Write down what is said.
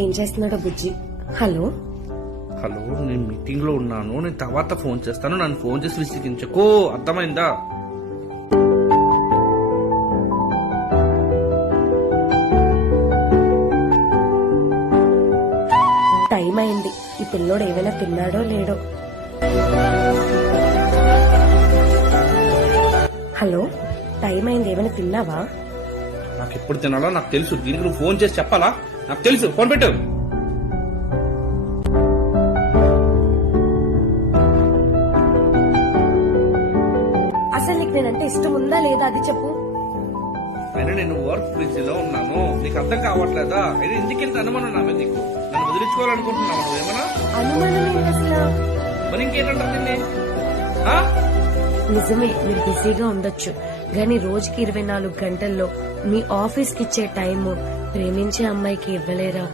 ఏం చేస్తున్నాడో బుజ్జి. Hello hello, నేను మీటింగ్ లో ఉన్నాను, నేను తర్వాత ఫోన్ చేస్తాను, నన్ను ఫోన్ చేసి విసిగించకో, అర్థమైందా? టైం అయింది. ఈ పిల్లోడు ఏమైనా తిన్నాడో లేడో. హలో, టైం అయింది, ఏమైనా తిన్నావా? నాకు ఎప్పుడు తినాలో నాకు తెలుసు, దీనికి నువ్వు ఫోన్ చేసి చెప్పాలా? నాకు తెలుసు, ఫోన్ పెట్టు. అసలు నీకు నేనంటే ఇష్టం ఉందా లేదా అది చెప్పు. అయినా నేను వర్క్ బిజీలో ఉన్నాను, నీకు అర్థం కావట్లేదా? అయినా ఎందుకింత అనుమానం నా మీద నీకు? నన్ను వదిలించుకోవాలనుకుంటున్నావు నువ్వేమన్నా? అనుమానం ఏంటి అసలు? మరి ఇంకేంటంటారు దీన్ని? నిజమే, మీరు బిజీగా ఉండొచ్చు, గానీ రోజుకి 24 గంటల్లో మీ ఆఫీస్ కి ఇచ్చే టైం ప్రేమించే అమ్మాయికి ఇవ్వలేరా?